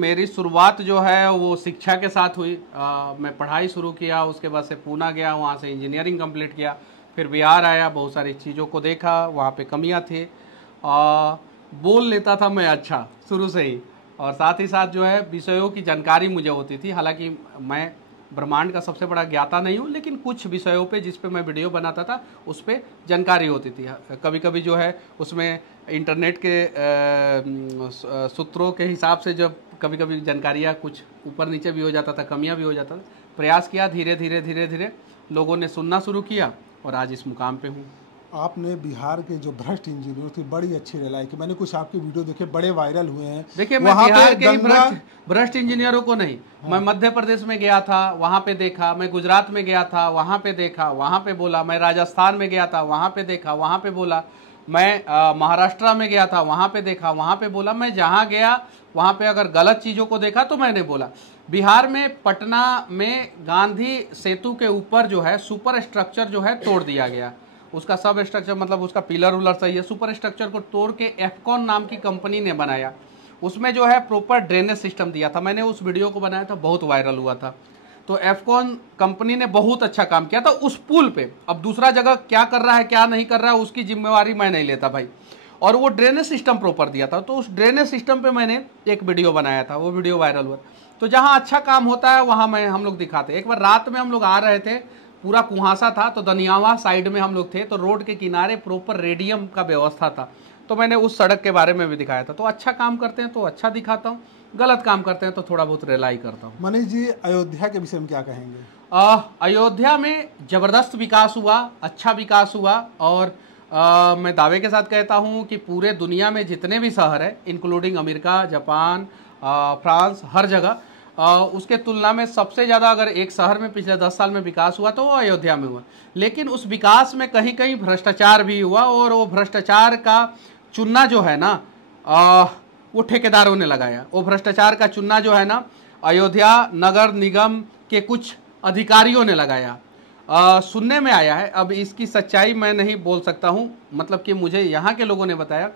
मेरी शुरुआत जो है वो शिक्षा के साथ हुई। मैं पढ़ाई शुरू किया, उसके बाद से पूना गया, वहाँ से इंजीनियरिंग कंप्लीट किया, फिर बिहार आया, बहुत सारी चीज़ों को देखा, वहाँ पे कमियाँ थी। बोल लेता था मैं अच्छा शुरू से ही, और साथ ही साथ जो है विषयों की जानकारी मुझे होती थी। हालांकि मैं ब्रह्मांड का सबसे बड़ा ज्ञाता नहीं हूँ, लेकिन कुछ विषयों पे जिस पे मैं वीडियो बनाता था उस पर जानकारी होती थी। कभी कभी जो है उसमें इंटरनेट के सूत्रों के हिसाब से जब कभी कभी जानकारियाँ कुछ ऊपर नीचे भी हो जाता था, कमियाँ भी हो जाता था। प्रयास किया, धीरे धीरे धीरे धीरे लोगों ने सुनना शुरू किया और आज इस मुकाम पे हूँ। आपने बिहार के जो भ्रष्ट इंजीनियर थी बड़ी अच्छी रिलाई की, मैंने कुछ आपके वीडियो देखे, बड़े वायरल हुए हैं। देखिए, मैं बिहार के ही भ्रष्ट इंजीनियरों को नहीं, मैं मध्य प्रदेश में गया था, वहां पे देखा, मैं गुजरात में गया था, वहां पे देखा, वहां पे बोला, मैं राजस्थान में गया था, वहां पे देखा, वहां पे बोला, मैं महाराष्ट्र में गया था, वहां पे देखा, वहां पे बोला। मैं जहां गया वहां पे अगर गलत चीजों को देखा तो मैंने बोला। बिहार में पटना में गांधी सेतु के ऊपर जो है सुपर स्ट्रक्चर जो है तोड़ दिया गया, उसका सब स्ट्रक्चर मतलब उसका पिलर उलर सही है, सुपर स्ट्रक्चर को तोड़ के एफकॉन नाम की कंपनी ने बनाया। उसमें जो है प्रॉपर ड्रेनेज सिस्टम दिया था, मैंने उस वीडियो को बनाया था, बहुत वायरल हुआ था। तो एफकॉन कंपनी ने बहुत अच्छा काम किया था उस पुल पे। अब दूसरा जगह क्या कर रहा है क्या नहीं कर रहा है उसकी जिम्मेवारी मैं नहीं लेता भाई। और वो ड्रेनेज सिस्टम प्रॉपर दिया था, तो उस ड्रेनेज सिस्टम पे मैंने एक वीडियो बनाया था, वो वीडियो वायरल हुआ। तो जहाँ अच्छा काम होता है वहाँ हम लोग दिखाते। एक बार रात में हम लोग आ रहे थे, पूरा कुहासा था, तो दनियावा साइड में हम लोग थे, तो रोड के किनारे प्रॉपर रेडियम का व्यवस्था था, तो मैंने उस सड़क के बारे में भी दिखाया था। तो अच्छा काम करते हैं तो अच्छा दिखाता हूँ, गलत काम करते हैं तो थोड़ा बहुत रिलाई करता हूँ। मनीष जी, अयोध्या के विषय में क्या कहेंगे? अयोध्या में जबरदस्त विकास हुआ, अच्छा विकास हुआ, और मैं दावे के साथ कहता हूँ कि पूरे दुनिया में जितने भी शहर है, इंक्लूडिंग अमेरिका, जापान, फ्रांस, हर जगह उसके तुलना में सबसे ज़्यादा अगर एक शहर में पिछले 10 साल में विकास हुआ तो वो अयोध्या में हुआ। लेकिन उस विकास में कहीं कहीं भ्रष्टाचार भी हुआ, और वो भ्रष्टाचार का चुनना जो है ना वो ठेकेदारों ने लगाया। वो भ्रष्टाचार का चुनना जो है ना अयोध्या नगर निगम के कुछ अधिकारियों ने लगाया। सुनने में आया है, अब इसकी सच्चाई मैं नहीं बोल सकता हूँ, मतलब कि मुझे यहाँ के लोगों ने बताया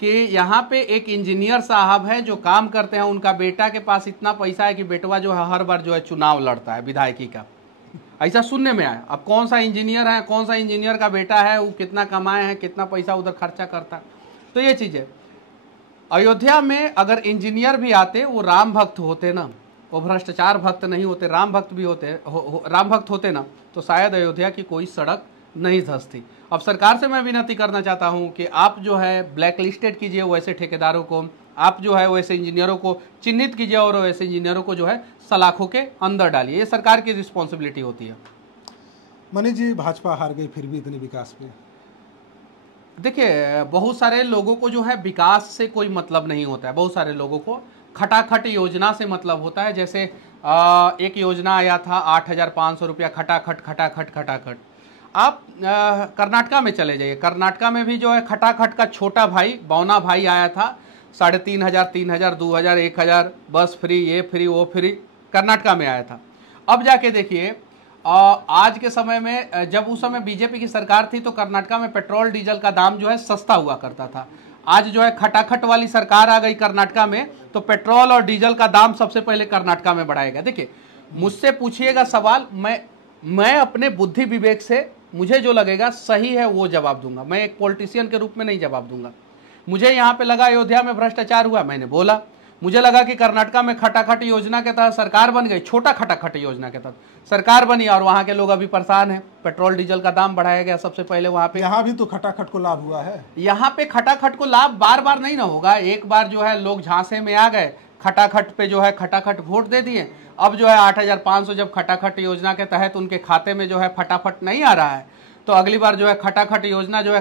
कि यहाँ पे एक इंजीनियर साहब है जो काम करते हैं, उनका बेटा के पास इतना पैसा है कि बेटवा जो है हर बार जो है चुनाव लड़ता है विधायकी का, ऐसा सुनने में आया। अब कौन सा इंजीनियर है, कौन सा इंजीनियर का बेटा है, वो कितना कमाए हैं, कितना पैसा उधर खर्चा करता है, तो ये चीज़ है। अयोध्या में अगर इंजीनियर भी आते वो राम भक्त होते ना, वो भ्रष्टाचार भक्त नहीं होते, राम भक्त भी होते, राम भक्त होते ना, तो शायद अयोध्या की कोई सड़क नहीं धंसती। अब सरकार से मैं विनती करना चाहता हूं कि आप जो है ब्लैक लिस्टेड कीजिए वैसे ठेकेदारों को, आप जो है वैसे इंजीनियरों को चिन्हित कीजिए और वैसे इंजीनियरों को जो है सलाखों के अंदर डालिए। ये सरकार की रिस्पॉन्सिबिलिटी होती है। मनीष जी, भाजपा हार गई फिर भी इतने विकास पे? देखिए, बहुत सारे लोगों को जो है विकास से कोई मतलब नहीं होता है, बहुत सारे लोगों को खटाखट योजना से मतलब होता है। जैसे एक योजना आया था 8,500 रुपया, खटाखट खटाखट खटाखट। आप कर्नाटका में चले जाइए, कर्नाटका में भी जो है खटाखट का छोटा भाई बौना भाई आया था, 3,500, 3,000, 2,000, 1,000, बस फ्री, ये फ्री वो फ्री, कर्नाटका में आया था। अब जाके देखिए आज के समय में, जब उस समय बीजेपी की सरकार थी तो कर्नाटका में पेट्रोल डीजल का दाम जो है सस्ता हुआ करता था। आज जो है खटाखट वाली सरकार आ गई कर्नाटका में, तो पेट्रोल और डीजल का दाम सबसे पहले कर्नाटका में बढ़ाएगा। देखिए, मुझसे पूछिएगा सवाल, मैं अपने बुद्धि विवेक से मुझे जो लगेगा सही है वो जवाब दूंगा, मैं एक पॉलिटिशियन के रूप में नहीं जवाब दूंगा। मुझे यहाँ पे लगा अयोध्या में भ्रष्टाचार हुआ, मैंने बोला। मुझे लगा कि कर्नाटका में खटाखट योजना के तहत सरकार बन गई, छोटा खटाखट योजना के तहत सरकार बनी, और वहाँ के लोग अभी परेशान हैं, पेट्रोल डीजल का दाम बढ़ाया गया सबसे पहले वहाँ पे। यहाँ भी तो खटाखट को लाभ हुआ है। यहाँ पे खटाखट को लाभ बार बार नहीं ना होगा, एक बार जो है लोग झांसे में आ गए, खटाखट पे जो है खटाखट वोट दे दिए। अब जो है 8,500 जब खटाखट योजना के तहत उनके खाते में जो है फटाफट नहीं आ रहा है, तो अगली बार जो है खटाखट योजना जो है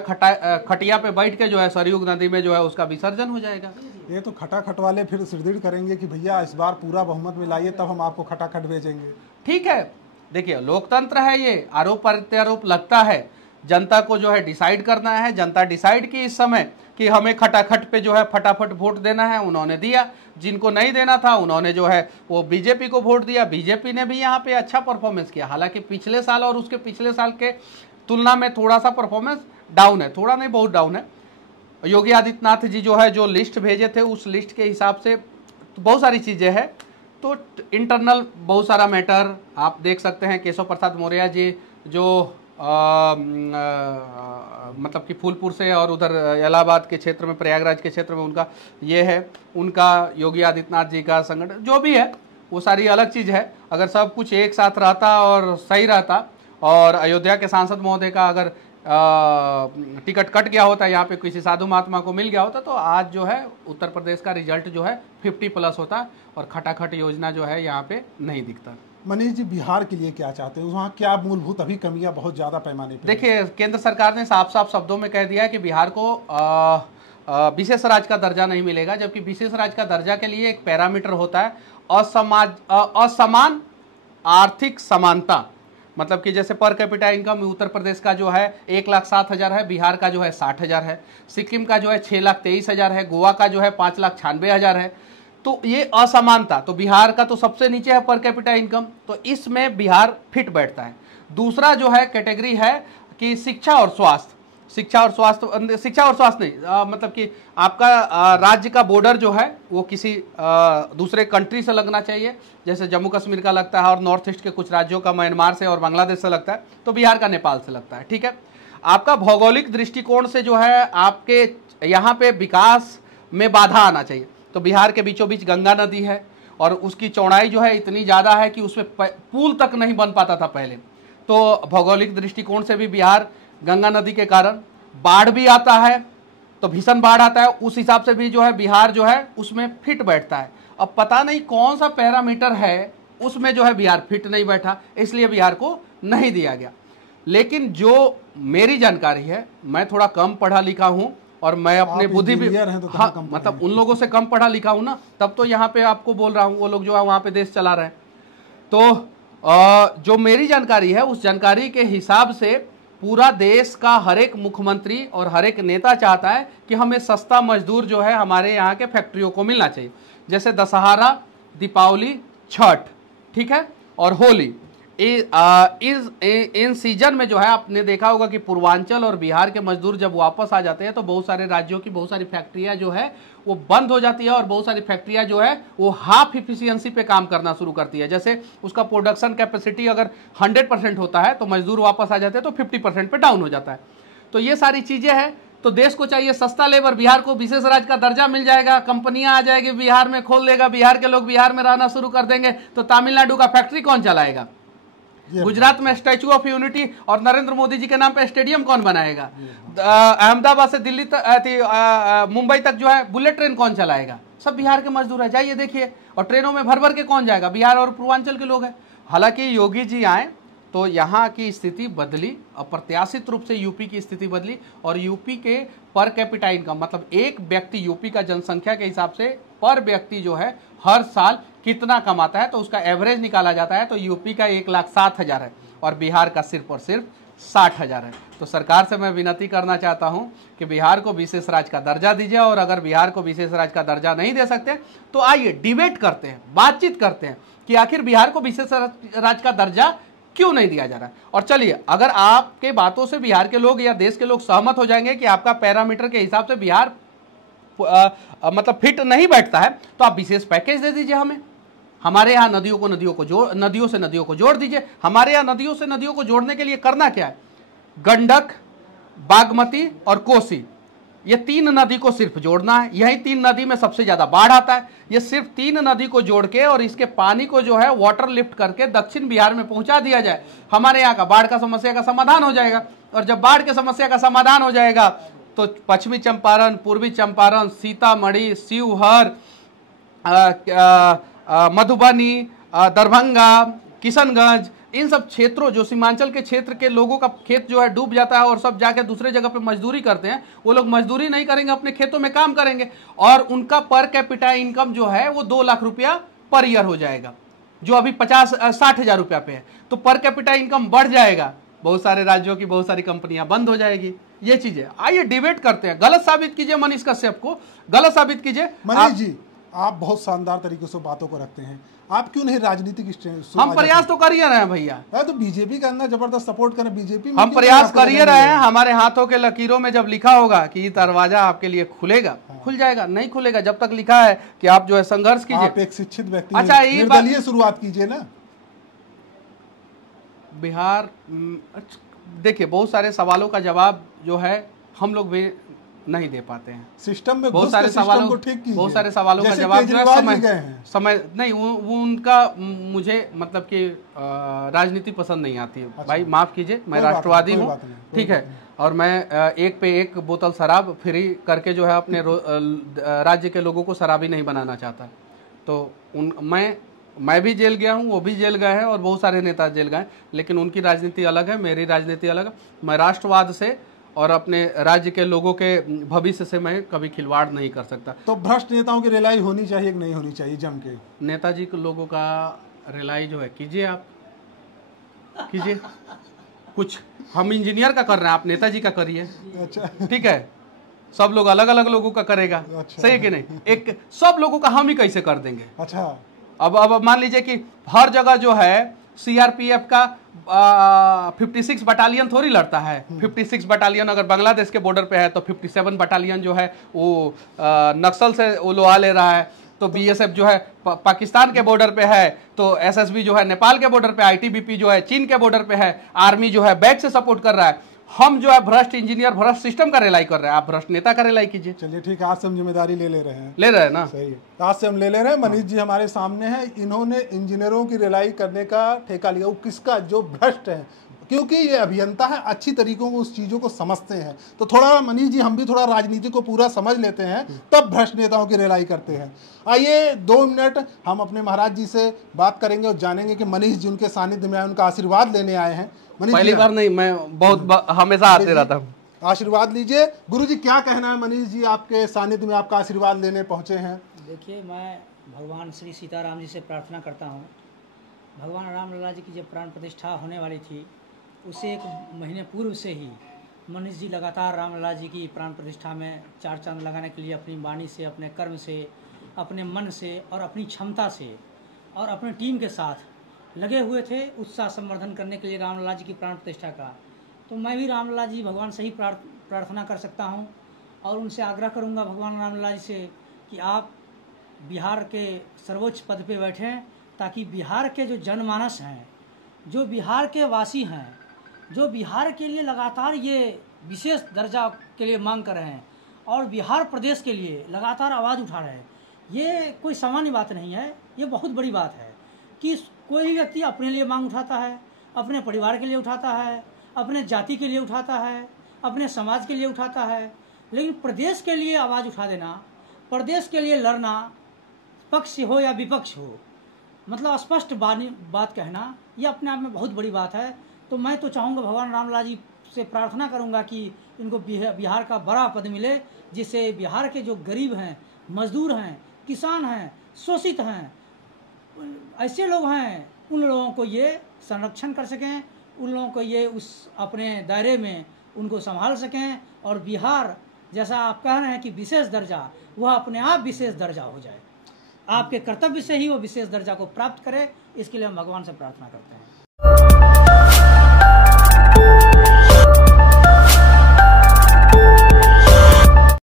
खटिया पे बैठ के जो है सरयूग नदी में जो है उसका विसर्जन हो जाएगा। ये तो खटाखट वाले फिर सुदृढ़ करेंगे कि भैया इस बार पूरा बहुमत में लाइए तब हम आपको खटाखट भेजेंगे। ठीक है, देखिए लोकतंत्र है, ये आरोप प्रत्यारोप लगता है, जनता को जो है डिसाइड करना है। जनता डिसाइड की इस समय कि हमें खटाखट पे जो है फटाफट वोट देना है, उन्होंने दिया। जिनको नहीं देना था उन्होंने जो है वो बीजेपी को वोट दिया। बीजेपी ने भी यहाँ पे अच्छा परफॉर्मेंस किया, हालांकि पिछले साल और उसके पिछले साल के तुलना में थोड़ा सा परफॉर्मेंस डाउन है, थोड़ा नहीं बहुत डाउन है। योगी आदित्यनाथ जी जो है जो लिस्ट भेजे थे उस लिस्ट के हिसाब से तो बहुत सारी चीज़ें हैं। तो इंटरनल बहुत सारा मैटर आप देख सकते हैं। केशव प्रसाद मौर्य जी जो मतलब कि फूलपुर से और उधर इलाहाबाद के क्षेत्र में, प्रयागराज के क्षेत्र में उनका ये है, उनका योगी आदित्यनाथ जी का संगठन जो भी है वो सारी अलग चीज़ है। अगर सब कुछ एक साथ रहता और सही रहता और अयोध्या के सांसद महोदय का अगर टिकट कट गया होता, यहाँ पे किसी साधु महात्मा को मिल गया होता, तो आज जो है उत्तर प्रदेश का रिजल्ट जो है 50+ होता और खटाखट योजना जो है यहाँ पे नहीं दिखता। मनीष जी, बिहार के लिए क्या चाहते हैं? वहाँ क्या मूलभूत अभी कमियां बहुत ज़्यादा पैमाने पर? देखिए, केंद्र सरकार ने साफ साफ शब्दों में कह दिया है कि बिहार को विशेष राज्य का दर्जा नहीं मिलेगा, जबकि विशेष राज्य का दर्जा के लिए एक पैरामीटर होता है असमान आर्थिक समानता। मतलब कि जैसे per capita income Uttar Pradesh का जो है 1,07,000 है, बिहार का जो है 60,000 है, सिक्किम का जो है 6,23,000 है, गोवा का जो है 5,96,000 है। तो ये असमानता, तो बिहार का तो सबसे नीचे है पर कैपिटा इनकम, तो इसमें बिहार फिट बैठता है। दूसरा जो है कैटेगरी है कि शिक्षा और स्वास्थ्य नहीं, मतलब कि आपका राज्य का बॉर्डर जो है वो किसी दूसरे कंट्री से लगना चाहिए, जैसे जम्मू कश्मीर का लगता है और नॉर्थ ईस्ट के कुछ राज्यों का म्यांमार से और बांग्लादेश से लगता है, तो बिहार का नेपाल से लगता है। ठीक है, आपका भौगोलिक दृष्टिकोण से जो है आपके यहाँ पे विकास में बाधा आना चाहिए। तो बिहार के बीचों बीच गंगा नदी है और उसकी चौड़ाई जो है इतनी ज़्यादा है कि उसमें पुल तक नहीं बन पाता था पहले। तो भौगोलिक दृष्टिकोण से भी बिहार गंगा नदी के कारण, बाढ़ भी आता है तो भीषण बाढ़ आता है, उस हिसाब से भी जो है बिहार जो है उसमें फिट बैठता है। अब पता नहीं कौन सा पैरामीटर है उसमें जो है बिहार फिट नहीं बैठा, इसलिए बिहार को नहीं दिया गया। लेकिन जो मेरी जानकारी है, मैं थोड़ा कम पढ़ा लिखा हूँ और मैं अपने बुद्धि भी हाँ, मतलब उन लोगों से कम पढ़ा लिखा हूँ ना, तब तो यहाँ पे आपको बोल रहा हूँ, वो लोग जो है वहाँ पे देश चला रहे हैं। तो जो मेरी जानकारी है उस जानकारी के हिसाब से पूरा देश का हर एक मुख्यमंत्री और हर एक नेता चाहता है कि हमें सस्ता मजदूर जो है हमारे यहाँ के फैक्ट्रियों को मिलना चाहिए। जैसे दशहरा, दीपावली, छठ, ठीक है, और होली, इन सीजन में जो है आपने देखा होगा कि पूर्वांचल और बिहार के मजदूर जब वापस आ जाते हैं तो बहुत सारे राज्यों की बहुत सारी फैक्ट्रियां जो है वो बंद हो जाती है और बहुत सारी फैक्ट्रियां जो है वो हाफ इफिशियंसी पे काम करना शुरू करती है। जैसे उसका प्रोडक्शन कैपेसिटी अगर 100% होता है तो मजदूर वापस आ जाते हैं तो 50% पे डाउन हो जाता है। तो ये सारी चीजें हैं। तो देश को चाहिए सस्ता लेबर, बिहार को विशेष राज्य का दर्जा मिल जाएगा, कंपनियां आ जाएगी बिहार में, खोल देगा, बिहार के लोग बिहार में रहना शुरू कर देंगे, तो तमिलनाडु का फैक्ट्री कौन चलाएगा? गुजरात में स्टैचू ऑफ यूनिटी और नरेंद्र मोदी जी के नाम पे स्टेडियम कौन बनाएगा? अहमदाबाद से दिल्ली तक, मुंबई तक जो है बुलेट ट्रेन कौन चलाएगा? सब बिहार के मजदूर है, जाइए देखिए। और ट्रेनों में भर भर के कौन जाएगा? बिहार और पूर्वांचल के लोग हैं। हालांकि योगी जी आए तो यहाँ की स्थिति बदली, अप्रत्याशित रूप से यूपी की स्थिति बदली और यूपी के पर कैपिटा इनकम, मतलब एक व्यक्ति, यूपी का जनसंख्या के हिसाब से पर व्यक्ति जो है हर साल कितना कमाता है तो उसका एवरेज निकाला जाता है। तो यूपी का 1,07,000 है और बिहार का सिर्फ और सिर्फ 60,000 है। तो सरकार से मैं विनती करना चाहता हूं कि बिहार को विशेष राज्य का दर्जा दीजिए, और अगर बिहार को विशेष राज्य का दर्जा नहीं दे सकते तो आइए डिबेट करते हैं, बातचीत करते हैं कि आखिर बिहार को विशेष राज्य का दर्जा क्यों नहीं दिया जा रहा है। और चलिए, अगर आपके बातों से बिहार के लोग या देश के लोग सहमत हो जाएंगे कि आपका पैरामीटर के हिसाब से बिहार मतलब फिट नहीं बैठता है, तो आप विशेष पैकेज दे दीजिए हमें। हमारे यहाँ नदियों से नदियों को जोड़ दीजिए। हमारे यहाँ नदियों से नदियों को जोड़ने के लिए करना क्या है? गंडक, बागमती और कोसी, ये 3 नदी को सिर्फ जोड़ना है। यही 3 नदी में सबसे ज्यादा बाढ़ आता है। ये सिर्फ 3 नदी को जोड़ के और इसके पानी को जो है वाटर लिफ्ट करके दक्षिण बिहार में पहुंचा दिया जाए, हमारे यहाँ का बाढ़ का समस्या का समाधान हो जाएगा। और जब बाढ़ की समस्या का समाधान हो जाएगा तो पश्चिमी चंपारण, पूर्वी चंपारण, सीतामढ़ी, शिवहर, मधुबनी, दरभंगा, किशनगंज, इन सब क्षेत्रों, जो सीमांचल के क्षेत्र के लोगों का खेत जो है डूब जाता है और सब जाके दूसरे जगह पे मजदूरी करते हैं, वो लोग मजदूरी नहीं करेंगे, अपने खेतों में काम करेंगे और उनका पर कैपिटा इनकम जो है वो 2 लाख रुपया पर ईयर हो जाएगा, जो अभी 60,000 रुपया पे है। तो पर कैपिटा इनकम बढ़ जाएगा, बहुत सारे राज्यों की बहुत सारी कंपनियां बंद हो जाएगी। ये चीजें आइए डिबेट करते हैं। गलत साबित कीजिए मनीष कश्यप को, गलत साबित कीजिए। मनीष जी, आप बहुत शानदार तरीके से बातों को रखते हैं, आप क्यों नहीं राजनीतिक हम प्रयास तो कर ही रहे हैं भैया। तो बीजेपी का अंदर जबरदस्त सपोर्ट करें, बीजेपी में हम प्रयास कर ही रहे हैं। हमारे हाथों के लकीरों में जब लिखा होगा कि दरवाजा आपके लिए खुलेगा, खुल जाएगा। नहीं खुलेगा जब तक लिखा है कि आप जो है संघर्ष कीजिए। आप एक शिक्षित व्यक्ति, अच्छा, निर्दलीय शुरुआत कीजिए ना। बिहार देखिए, बहुत सारे सवालों का जवाब जो है हम लोग भी नहीं दे पाते हैं। सिस्टम में बहुत सारे सवालों को ठीक कीजिए। बहुत सारे सवालों का जवाब जो है समय नहीं, वो उनका मुझे मतलब कि राजनीति पसंद नहीं आती है। अच्छा। भाई माफ कीजिए, मैं राष्ट्रवादी हूँ, ठीक है, और मैं एक पे एक बोतल शराब फ्री करके जो है अपने राज्य के लोगों को शराबी नहीं बनाना चाहता। तो मैं भी जेल गया हूँ, वो भी जेल गए हैं और बहुत सारे नेता जेल गए, लेकिन उनकी राजनीति अलग है, मेरी राजनीति अलग है। मैं राष्ट्रवाद से और अपने राज्य के लोगों के भविष्य से मैं कभी खिलवाड़ नहीं कर सकता। तो भ्रष्ट नेताओं की रिलाई होनी चाहिए कि नहीं होनी चाहिए जम के? नेताजी के लोगों का रिलाई जो है कीजिए, आप कीजिए। कुछ हम इंजीनियर का कर रहे हैं, आप नेताजी का करिए। अच्छा, ठीक है, सब लोग अलग अलग लोगों का करेगा। अच्छा। सही है कि नहीं? एक सब लोगों का हम ही कैसे कर देंगे? अच्छा, अब मान लीजिए कि हर जगह जो है सीआरपीएफ का 56 बटालियन थोड़ी लड़ता है। 56 बटालियन अगर बांग्लादेश के बॉर्डर पे है तो 57 बटालियन जो है वो नक्सल से वो लोहा ले रहा है। तो बीएसएफ जो है पाकिस्तान के बॉर्डर पे है, तो एसएसबी जो है नेपाल के बॉर्डर पे, आईटीबीपी जो है चीन के बॉर्डर पे है, आर्मी जो है बैक से सपोर्ट कर रहा है। हम जो है भ्रष्ट इंजीनियर, भ्रष्ट सिस्टम का रिलाई कर रहे हैं, आप भ्रष्ट नेता का रिलाई कीजिए। चलिए ठीक है, आज से हम जिम्मेदारी ले रहे हैं। ले रहे हैं ना? सही है, आज से हम ले रहे हैं। मनीष जी हमारे सामने हैं, इन्होंने इंजीनियरों की रिलाई करने का ठेका लिया। वो किसका? जो भ्रष्ट है, क्योंकि ये अभियंता है, अच्छी तरीकों को उस चीज़ों को समझते हैं। तो थोड़ा मनीष जी हम भी थोड़ा राजनीति को पूरा समझ लेते हैं, तब भ्रष्ट नेताओं की रिलाई करते हैं। आइए 2 मिनट हम अपने महाराज जी से बात करेंगे और जानेंगे कि मनीष जी उनके सानिध्य में उनका आशीर्वाद लेने आए हैं। पहली बार नहीं, मैं बहुत हमेशा आते रहता हूँ। आशीर्वाद लीजिए। गुरु जी क्या कहना है? मनीष जी आपके सानिध्य में आपका आशीर्वाद लेने पहुँचे हैं। देखिए, मैं भगवान श्री सीताराम जी से प्रार्थना करता हूँ। भगवान रामलला जी की जब प्राण प्रतिष्ठा होने वाली थी, उससे 1 महीने पूर्व से ही मनीष जी लगातार रामलला जी की प्राण प्रतिष्ठा में 4 चांद लगाने के लिए अपनी वाणी से, अपने कर्म से, अपने मन से और अपनी क्षमता से और अपने टीम के साथ लगे हुए थे उत्साह संवर्धन करने के लिए रामलला जी की प्राण प्रतिष्ठा का। तो मैं भी रामलला जी भगवान से ही प्रार्थना कर सकता हूं और उनसे आग्रह करूंगा भगवान रामलला जी से कि आप बिहार के सर्वोच्च पद पे बैठें, ताकि बिहार के जो जनमानस हैं, जो बिहार के वासी हैं, जो बिहार के लिए लगातार ये विशेष दर्जा के लिए मांग कर रहे हैं और बिहार प्रदेश के लिए लगातार आवाज़ उठा रहे हैं, ये कोई सामान्य बात नहीं है, ये बहुत बड़ी बात है कि कोई भी व्यक्ति अपने लिए मांग उठाता है, अपने परिवार के लिए उठाता है, अपने जाति के लिए उठाता है, अपने समाज के लिए उठाता है, लेकिन प्रदेश के लिए आवाज़ उठा देना, प्रदेश के लिए लड़ना, पक्ष हो या विपक्ष हो, मतलब स्पष्ट बात कहना, ये अपने आप में बहुत बड़ी बात है। तो मैं तो चाहूँगा, भगवान रामलला जी से प्रार्थना करूँगा कि इनको बिहार का बड़ा पद मिले, जिससे बिहार के जो गरीब हैं, मजदूर हैं, किसान हैं, शोषित हैं, ऐसे लोग हैं, उन लोगों को ये संरक्षण कर सकें, उन लोगों को ये उस अपने दायरे में उनको संभाल सकें और बिहार जैसा आप कह रहे हैं कि विशेष दर्जा, वह अपने आप विशेष दर्जा हो जाए। आपके कर्तव्य से ही वो विशेष दर्जा को प्राप्त करे, इसके लिए हम भगवान से प्रार्थना करते हैं।